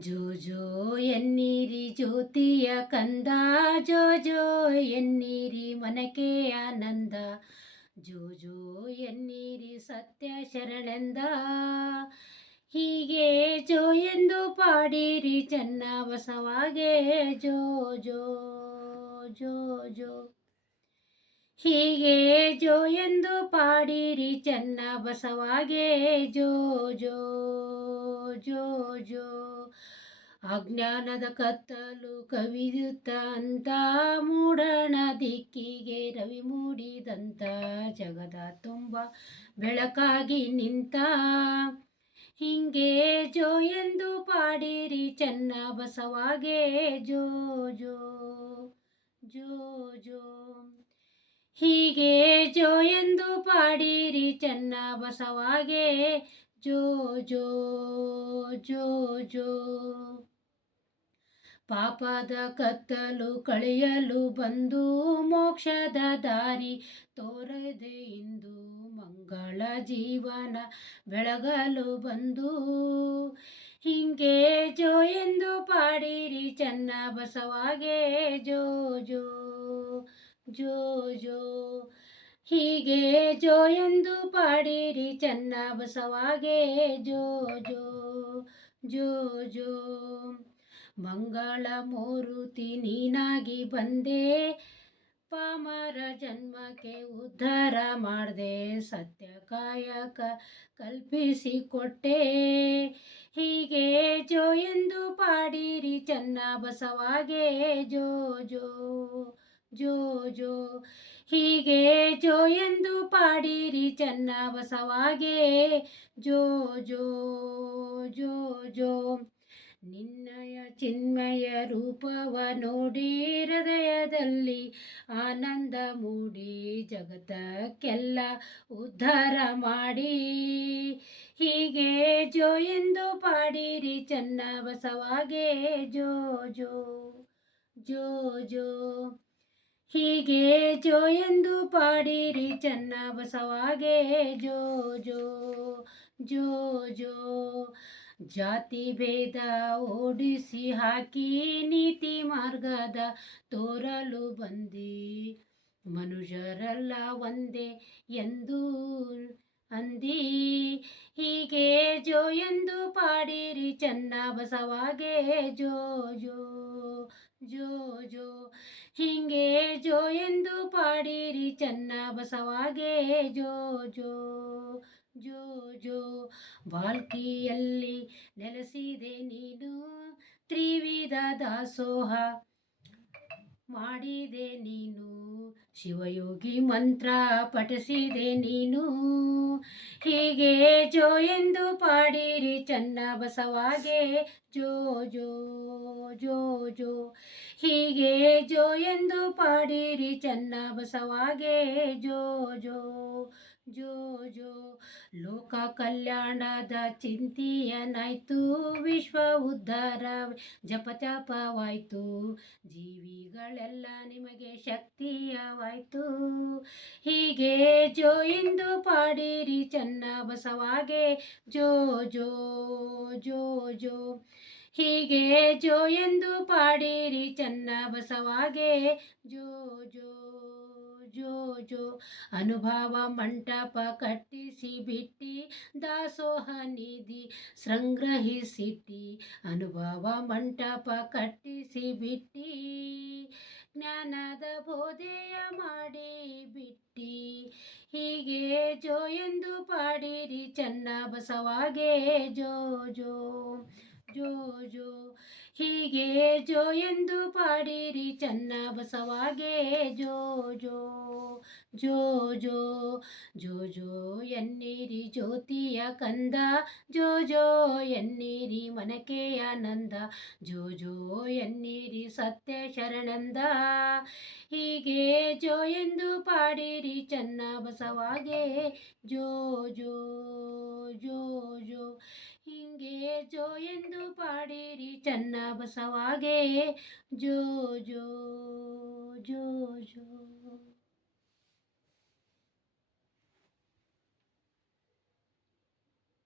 ಜೋ ಜೋ ಎನ್ನೀರಿ ಜ್ಯೋತಿಯ ಕಂದ ಜೋ ಎನ್ನೀರಿ ಮನಕೆ ಆನಂದ ಜೋ ಜೋ ಎನ್ನೀರಿ ಸತ್ಯ ಶರಣೆಂದ. ಹೀಗೆ ಜೋ ಎಂದು ಪಾಡಿರಿ ಚೆನ್ನ ಬಸವಾಗೆ ಜೋ ಜೋ ಜೋ ಜೋ ಹೀಗೆ ಜೋ ಎಂದು ಪಾಡಿರಿ ಚೆನ್ನ ಬಸವಾಗೆ, ಜೋ ಜೋ ಜೋ ಜೋ. ಅಜ್ಞಾನದ ಕತ್ತಲು ಕವಿಯುತ್ತ ಅಂತ ಮೂಡಣ ದಿಕ್ಕಿಗೆ ರವಿ ಮೂಡಿದಂತ ಜಗದ ತುಂಬ ಬೆಳಕಾಗಿ ನಿಂತ. ಹಿಂಗೆ ಜೋ ಎಂದು ಪಾಡಿರಿ ಚೆನ್ನ ಬಸವಾಗೆ, ಜೋ ಜೋ ಜೋ ಜೋ. ಹೀಗೆ ಜೋ ಎಂದು ಪಾಡಿರಿ ಚೆನ್ನ ಬಸವಾಗೆ ಜೋ ಜೋ ಜೋ ಜೋ. ಪಾಪದ ಕತ್ತಲು ಕಳೆಯಲು ಬಂದು ಮೋಕ್ಷದ ದಾರಿ ತೋರದೆ ಇಂದು ಮಂಗಳ ಜೀವನ ಬೆಳಗಲು ಬಂದು. ಹಿಂಗೆ ಜೋ ಎಂದು ಪಾಡಿರಿ ಚೆನ್ನ ಬಸವಾಗೆ ಜೋ ಜೋ. ಜೋ ಜೋ. ಹೀಗೆ ಜೋ ಎಂದು ಪಾಡಿರಿ ಚೆನ್ನ ಬಸವಾಗೆ. ಜೋ ಜೋ ಜೋ ಜೋ. ಮಂಗಳ ಮೂರುತಿ ನೀನಾಗಿ ಬಂದೆ. ಪಾಮರ ಜನ್ಮಕ್ಕೆ ಉದ್ಧಾರ ಮಾಡಿದೆ. ಸತ್ಯ ಕಾಯಕ ಕಲ್ಪಿಸಿಕೊಟ್ಟೆ. ಹೀಗೆ ಜೋ ಎಂದು ಪಾಡಿರಿ ಚೆನ್ನ ಬಸವಾಗೆ. ಜೋ ಜೋ. ಜೋ ಜೋ ಹೀಗೆ ಜೋ ಎಂದು ಪಾಡಿರಿ ಚೆನ್ನ ಬಸವಾಗೆ. ಜೋ ಜೋ ಜೋ ಜೋ ನಿನ್ನಯ ಚಿನ್ಮಯ ರೂಪವ ನೋಡಿ ಹೃದಯದಲ್ಲಿ ಆನಂದ ಮೂಡಿ ಜಗತ್ತಕ್ಕೆಲ್ಲ ಉದ್ಧಾರ ಮಾಡಿ. ಹೀಗೆ ಜೋ ಎಂದು ಪಾಡಿರಿ ಚೆನ್ನ ಬಸವಾಗೆ. ಜೋ ಜೋ ಜೋ ಜೋ ಹೀಗೆ ಜೋ ಎಂದು ಪಾಡಿರಿ ಚೆನ್ನ ಬಸವಾಗೆ ಜೋ ಜೋ ಜೋ ಜೋ. ಜಾತಿ ಭೇದ ಓಡಿಸಿ ಹಾಕಿ ನೀತಿ ಮಾರ್ಗದ ತೋರಲು ಬಂದಿ ಮನುಷ್ಯರಲ್ಲ ಒಂದೇ ಎಂದು ಅಂದಿ, ಹೀಗೆ ಜೋ ಎಂದು ಪಾಡಿರಿ ಚೆನ್ನ ಬಸವಾಗೆ, ಜೋ ಜೋ ಜೋ ಜೋ. ಹೀಗೆ ಜೋ ಎಂದು ಪಾಡಿರಿ ಚೆನ್ನ ಬಸವಾಗೆ, ಜೋ ಜೋ ಜೋ ಜೋ. ಬಾಲ್ಕಿಯಲ್ಲಿ ನೆಲೆಸಿದೆ ನೀನು, ತ್ರಿವಿಧ ದಾಸೋಹ ಮಾಡಿದೆ ನೀನು. ಶಿವಯೋಗಿ ಮಂತ್ರ ಪಠಿಸಿದೆ ನೀನು. ಹೀಗೆ ಜೋ ಎಂದು ಪಾಡಿರಿ ಚನ್ನ ಬಸವಾಗೆ. ಜೋ ಜೋ ಜೋ ಜೋ. ಹೀಗೆ ಜೋ ಎಂದು ಪಾಡಿರಿ ಚನ್ನ ಬಸವಾಗೆ. ಜೋ ಜೋ. ಜೋ ಜೋ ಲೋಕ ಕಲ್ಯಾಣದ ಚಿಂತೆಯನಾಯ್ತು, ವಿಶ್ವ ಉದ್ಧಾರ ಜಪ ಜಪವಾಯ್ತು. ಜೀವಿಗಳೆಲ್ಲ ನಿಮಗೆ ಶಕ್ತಿಯವಾಯ್ತು. ಹೀಗೆ ಜೋ ಎಂದು ಪಾಡಿರಿ ಚೆನ್ನ ಬಸವಾಗೆ ಜೋ ಜೋ ಜೋ ಜೋ. ಹೀಗೆ ಜೋ ಎಂದು ಪಾಡಿರಿ ಚೆನ್ನ ಬಸವಾಗೆ ಜೋ ಜೋ. ಜೋ ಅನುಭವ ಮಂಟಪ ಕಟ್ಟಿಸಿ ಬಿಟ್ಟಿ ದಾಸೋಹ ನಿಧಿ ಸಂಗ್ರಹಿಸಿಟ್ಟಿ. ಅನುಭವ ಮಂಟಪ ಕಟ್ಟಿಸಿ ಬಿಟ್ಟಿ, ಜ್ಞಾನದ ಬೋಧೆಯ ಮಾಡಿ ಬಿಟ್ಟಿ. ಹೀಗೆ ಜೋ ಎಂದು ಪಾಡಿರಿ ಚೆನ್ನ ಬಸವಾಗೆ ಜೋ ಜೋ ಜೋ ಜೋ ಹೀಗೆ ಜೋ ಎಂದು ಪಾಡಿರಿ ಚೆನ್ನ ಬಸವಾಗೆ ಜೋ ಜೋ ಜೋ ಜೋ ಜೋ ಜೋ ಎನ್ನೀರಿ ಜ್ಯೋತಿಯ ಕಂದ. ಜೋ ಜೋ ಎನ್ನೀರಿ ಮನಕೆಯ ನಂದ. ಜೋ ಜೋ ಎನ್ನೀರಿ ಸತ್ಯ ಶರಣಂದ. ಹೀಗೆ ಜೋ ಎಂದು ಪಾಡಿರಿ ಚೆನ್ನ ಬಸವಾಗೆ ಜೋ ಜೋ ಜೋ ಜೋ ಹಿಂಗೆ ಜೋ ಎಂದು ಪಾಡಿರಿ ಚೆನ್ನ ಬಸವಾಗೆ. ಜೋ ಜೋ ಜೋ ಜೋ.